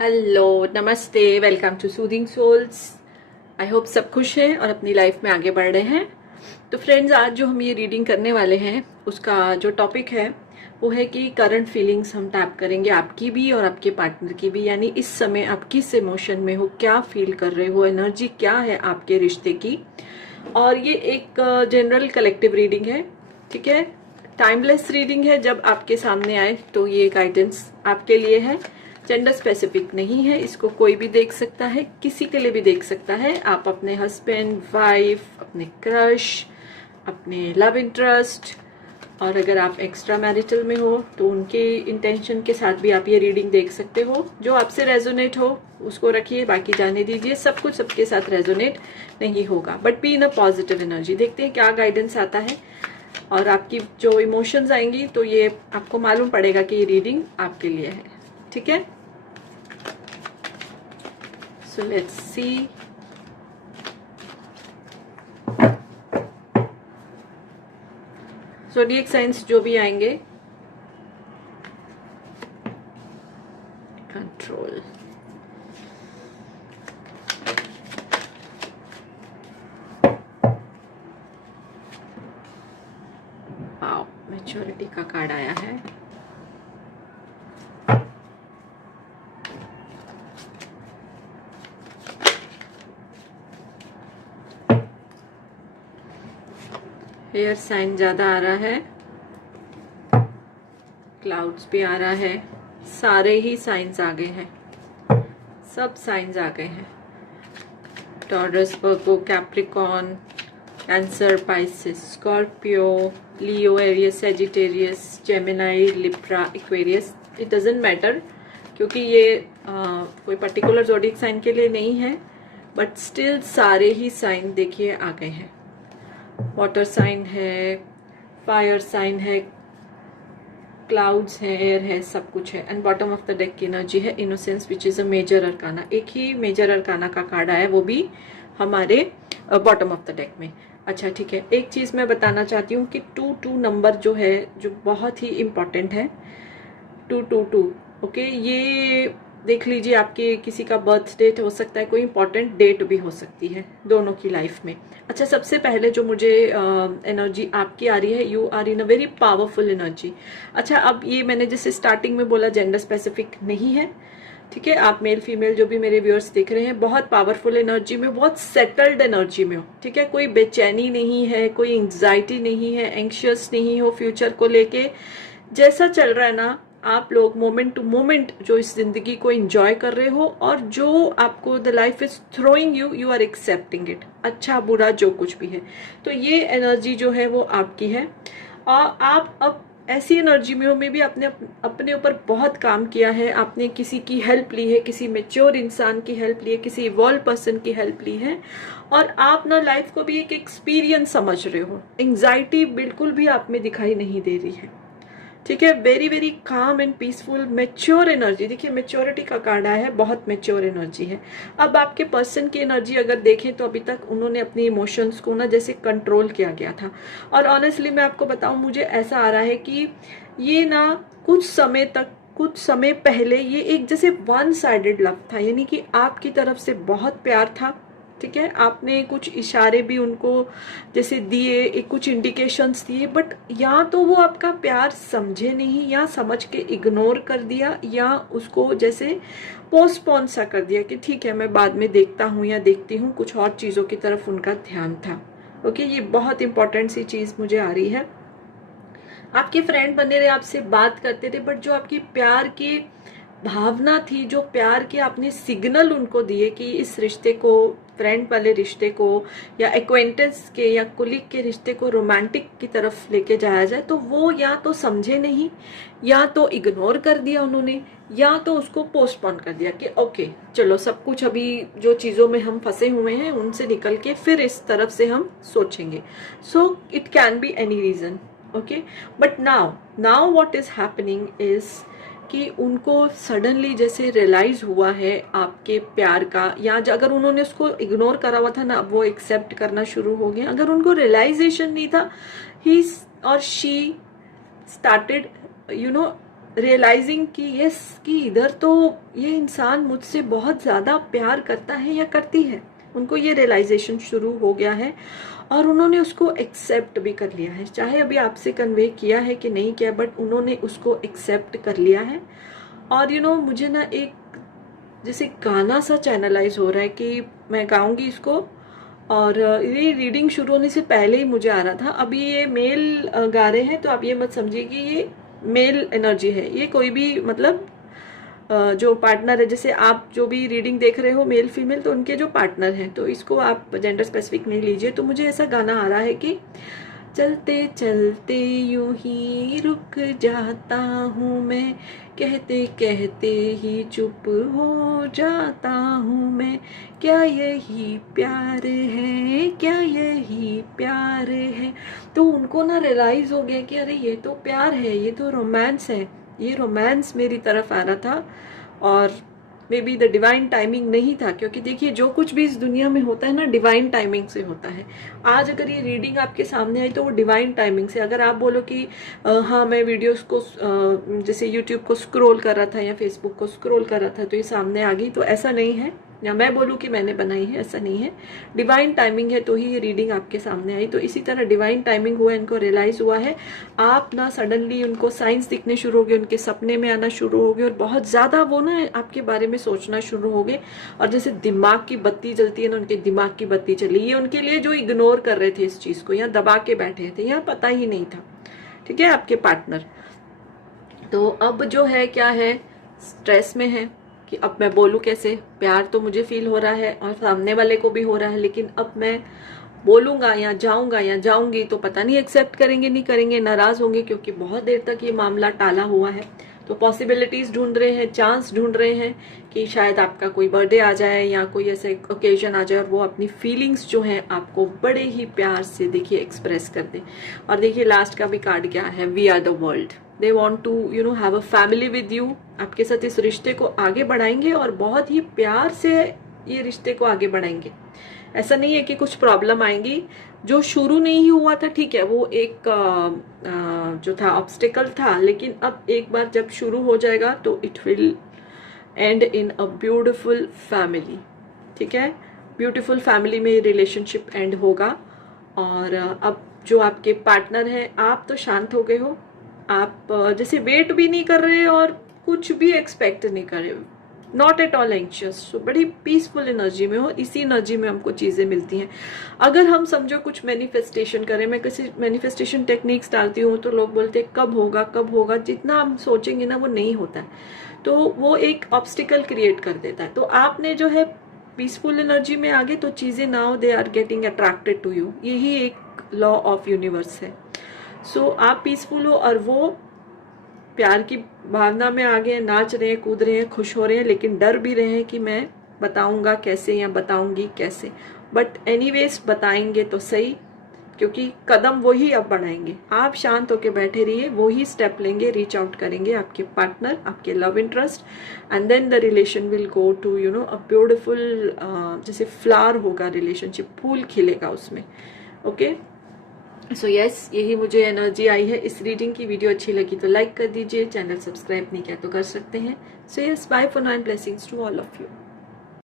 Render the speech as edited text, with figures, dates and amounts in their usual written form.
Hello, नमस्ते, welcome to soothing souls. I hope सब खुश हैं और अपनी लाइफ में आगे बढ़ रहे हैं। तो फ्रेंड्स, आज जो हम ये रीडिंग करने वाले हैं उसका जो टॉपिक है वो है कि करंट फीलिंग्स हम टैप करेंगे, आपकी भी और आपके पार्टनर की भी। यानी इस समय आप किस इमोशन में हो, क्या फील कर रहे हो, एनर्जी क्या है आपके रिश्ते की। और ये एक जनरल कलेक्टिव रीडिंग है, ठीक है। टाइमलेस रीडिंग है, जब आपके सामने आए तो ये गाइडेंस आपके लिए है। जेंडर स्पेसिफिक नहीं है, इसको कोई भी देख सकता है, किसी के लिए भी देख सकता है। आप अपने हस्बैंड, वाइफ, अपने क्रश, अपने लव इंटरेस्ट, और अगर आप एक्स्ट्रा मैरिटल में हो तो उनके इंटेंशन के साथ भी आप ये रीडिंग देख सकते हो। जो आपसे रेजोनेट हो उसको रखिए, बाकी जाने दीजिए। सब कुछ सबके साथ रेजोनेट नहीं होगा, but be in a positive energy. देखते हैं क्या गाइडेंस आता है और आपकी जो इमोशंस आएंगी तो ये आपको मालूम पड़ेगा कि ये रीडिंग आपके लिए है, ठीक है। So let's see. Zodiac science जो भी आएंगे, कंट्रोल, वाओ, मैच्योरिटी का कार्ड आया है। एयर साइन ज्यादा आ रहा है, क्लाउड्स भी आ रहा है, सारे ही साइंस आ गए हैं, सब साइंस आ गए हैं। Taurus, Virgo, Capricorn, Cancer, Pisces, Scorpio, Leo, Aries, Sagittarius, Gemini, Libra, Aquarius. It doesn't matter, क्योंकि ये कोई पर्टिकुलर ज़ोडिएक साइन के लिए नहीं है, बट स्टिल सारे ही साइन देखिए आ गए हैं। वाटर साइन है, फायर साइन है, क्लाउड्स है, एयर है, सब कुछ है। And bottom of the deck की एनर्जी है innocence, which is a major arcana. एक ही मेजर अरकाना का कार्ड आया, वो भी हमारे बॉटम ऑफ द डेक में। अच्छा, ठीक है। एक चीज मैं बताना चाहती हूँ कि 2 नंबर जो है, जो बहुत ही इम्पोर्टेंट है, 222। ओके, ये देख लीजिए, आपके किसी का बर्थ डेट हो सकता है, कोई इंपॉर्टेंट डेट भी हो सकती है दोनों की लाइफ में। अच्छा, सबसे पहले जो मुझे एनर्जी आपकी आ रही है, you are in a very powerful energy. अच्छा, अब ये मैंने जैसे स्टार्टिंग में बोला, जेंडर स्पेसिफिक नहीं है, ठीक है। आप मेल फीमेल जो भी मेरे व्यूअर्स देख रहे हैं, बहुत पावरफुल एनर्जी में, बहुत सेटल्ड एनर्जी में हो, ठीक है। कोई बेचैनी नहीं है, कोई एंग्जाइटी नहीं है, एंग्शियस नहीं हो फ्यूचर को लेके। जैसा चल रहा है ना, आप लोग मोमेंट टू मोमेंट जो इस जिंदगी को एंजॉय कर रहे हो, और जो आपको the life is throwing you, you are accepting it. अच्छा बुरा जो कुछ भी है, तो ये एनर्जी जो है वो आपकी है। और आप अब ऐसी एनर्जी में हो, में भी आपने अपने ऊपर बहुत काम किया है, आपने किसी की हेल्प ली है, किसी मेच्योर इंसान की हेल्प ली है, किसी इवॉल्व पर्सन की हेल्प ली है, और आप ना लाइफ को भी एक एक्सपीरियंस समझ रहे हो। एंग्जाइटी बिल्कुल भी आप में दिखाई नहीं दे रही है, ठीक है। Very very calm and peaceful, mature energy. देखिए, मेच्योरिटी का कार्ड आया है, बहुत मेच्योर एनर्जी है। अब आपके पर्सन की एनर्जी अगर देखें तो अभी तक उन्होंने अपनी इमोशंस को ना जैसे कंट्रोल किया गया था। और ऑनेस्टली मैं आपको बताऊं, मुझे ऐसा आ रहा है कि ये ना कुछ समय तक, कुछ समय पहले ये एक जैसे वन साइडेड लव था, यानी कि आपकी तरफ से बहुत प्यार था, ठीक है। आपने कुछ इशारे भी उनको जैसे दिए, एक कुछ इंडिकेशंस दिए, बट या तो वो आपका प्यार समझे नहीं, या समझ के इग्नोर कर दिया, या उसको जैसे पोस्टपोन सा कर दिया कि ठीक है मैं बाद में देखता हूँ या देखती हूँ। कुछ और चीज़ों की तरफ उनका ध्यान था। ओके, ये बहुत इंपॉर्टेंट सी चीज़ मुझे आ रही है। आपके फ्रेंड बने रहे, आपसे बात करते थे, बट जो आपकी प्यार की भावना थी, जो प्यार के आपने सिग्नल उनको दिए कि इस रिश्ते को, फ्रेंड वाले रिश्ते को, या एक्वेंटेंस के या कुलीग के रिश्ते को रोमांटिक की तरफ लेके जाया जाए, तो वो या तो समझे नहीं, या तो इग्नोर कर दिया उन्होंने, या तो उसको पोस्टपोन कर दिया कि ओके चलो सब कुछ, अभी जो चीज़ों में हम फंसे हुए हैं उनसे निकल के फिर इस तरफ से हम सोचेंगे। So it can be any reason, okay. But now what is happening is कि उनको सडनली जैसे रियलाइज हुआ है आपके प्यार का, या अगर उन्होंने उसको इग्नोर करा हुआ था ना, अब वो एक्सेप्ट करना शुरू हो गया। अगर उनको रियलाइजेशन नहीं था, ही और शी स्टार्टेड रियलाइजिंग कि यस, कि इधर तो ये इंसान मुझसे बहुत ज़्यादा प्यार करता है या करती है। उनको ये रियलाइजेशन शुरू हो गया है और उन्होंने उसको एक्सेप्ट भी कर लिया है। चाहे अभी आपसे कन्वे किया है कि नहीं किया, बट उन्होंने उसको एक्सेप्ट कर लिया है। और मुझे ना एक जैसे गाना सा चैनलाइज हो रहा है कि मैं गाऊंगी इसको, और ये रीडिंग शुरू होने से पहले ही मुझे आ रहा था। अभी ये मेल गा रहे हैं, तो आप ये मत समझिए कि ये मेल एनर्जी है। ये कोई भी मतलब जो पार्टनर है, जैसे आप जो भी रीडिंग देख रहे हो मेल फीमेल, तो उनके जो पार्टनर हैं, तो इसको आप जेंडर स्पेसिफिक नहीं लीजिए। तो मुझे ऐसा गाना आ रहा है कि चलते चलते यूं ही रुक जाता हूँ मैं, कहते कहते ही चुप हो जाता हूँ मैं, क्या यही प्यार है, क्या यही प्यार है। तो उनको ना रियलाइज हो गया कि अरे ये तो प्यार है, ये तो रोमांस है, ये रोमांस मेरी तरफ आ रहा था। और may be the divine timing नहीं था, क्योंकि देखिए जो कुछ भी इस दुनिया में होता है ना, डिवाइन टाइमिंग से होता है। आज अगर ये रीडिंग आपके सामने आई तो वो डिवाइन टाइमिंग से। अगर आप बोलो कि हाँ मैं वीडियोस को जैसे यूट्यूब को स्क्रॉल कर रहा था या फेसबुक को स्क्रॉल कर रहा था तो ये सामने आ गई, तो ऐसा नहीं है। या मैं बोलूँ कि मैंने बनाई है, ऐसा नहीं है। डिवाइन टाइमिंग है तो ही ये रीडिंग आपके सामने आई। तो इसी तरह डिवाइन टाइमिंग हुआ, इनको रियलाइज हुआ है। आप ना सडनली उनको साइंस दिखने शुरू हो गए, उनके सपने में आना शुरू हो गए, और बहुत ज़्यादा वो ना आपके बारे में सोचना शुरू हो गए। और जैसे दिमाग की बत्ती जलती है ना, उनके दिमाग की बत्ती चली। ये उनके लिए जो इग्नोर कर रहे थे इस चीज़ को, या दबा के बैठे थे, या पता ही नहीं था, ठीक है, आपके पार्टनर। तो अब जो है क्या है, स्ट्रेस में है कि अब मैं बोलूँ कैसे। प्यार तो मुझे फील हो रहा है और सामने वाले को भी हो रहा है, लेकिन अब मैं बोलूंगा या जाऊंगा या जाऊंगी तो पता नहीं एक्सेप्ट करेंगे नहीं करेंगे, नाराज होंगे, क्योंकि बहुत देर तक ये मामला टाला हुआ है। तो पॉसिबिलिटीज ढूंढ रहे हैं, चांस ढूंढ रहे हैं कि शायद आपका कोई बर्थडे आ जाए या कोई ऐसे ओकेजन आ जाए और वो अपनी फीलिंग्स जो हैं आपको बड़े ही प्यार से देखिए एक्सप्रेस कर दे। और देखिए लास्ट का भी कार्ड क्या है, we are the world. They want to have a family with you. आपके साथ इस रिश्ते को आगे बढ़ाएंगे और बहुत ही प्यार से ये रिश्ते को आगे बढ़ाएंगे। ऐसा नहीं है कि कुछ प्रॉब्लम आएंगी। जो शुरू नहीं हुआ था, ठीक है, वो एक जो था ऑब्स्टिकल था, लेकिन अब एक बार जब शुरू हो जाएगा तो it will and in a beautiful family. ठीक है, ब्यूटिफुल फैमिली में रिलेशनशिप एंड होगा। और अब जो आपके पार्टनर हैं, आप तो शांत हो गए हो, आप जैसे वेट भी नहीं कर रहे और कुछ भी एक्सपेक्ट नहीं कर रहे, नॉट एट ऑल एंशियस। सो बड़ी पीसफुल एनर्जी में हो। इसी एनर्जी में हमको चीज़ें मिलती हैं। अगर हम समझो कुछ मैनिफेस्टेशन करें, मैं किसी मैनिफेस्टेशन टेक्निक्स डालती हूँ तो लोग बोलते हैं कब होगा कब होगा, जितना हम सोचेंगे ना वो नहीं होता है, तो वो एक ऑब्स्टिकल क्रिएट कर देता है। तो आपने जो है पीसफुल एनर्जी में आगे, तो चीज़ें now they are getting attracted to you. यही एक लॉ ऑफ यूनिवर्स है। सो आप पीसफुल हो और वो प्यार की भावना में आगे नाच रहे हैं, कूद रहे हैं, खुश हो रहे हैं, लेकिन डर भी रहे हैं कि मैं बताऊंगा कैसे या बताऊंगी कैसे। बट एनीवेज बताएंगे तो सही, क्योंकि कदम वही अब बढ़ाएंगे। आप शांत होकर बैठे रहिए, वो ही स्टेप लेंगे, रीच आउट करेंगे आपके पार्टनर, आपके love interest, and then the relation will go to a beautiful, जैसे फ्लावर होगा रिलेशनशिप, फूल खिलेगा उसमें। ओके, सो यस, यही मुझे एनर्जी आई है। इस रीडिंग की वीडियो अच्छी लगी तो लाइक कर दीजिए, चैनल सब्सक्राइब नहीं किया तो कर सकते हैं। So yes, bye for now and blessings to all of you.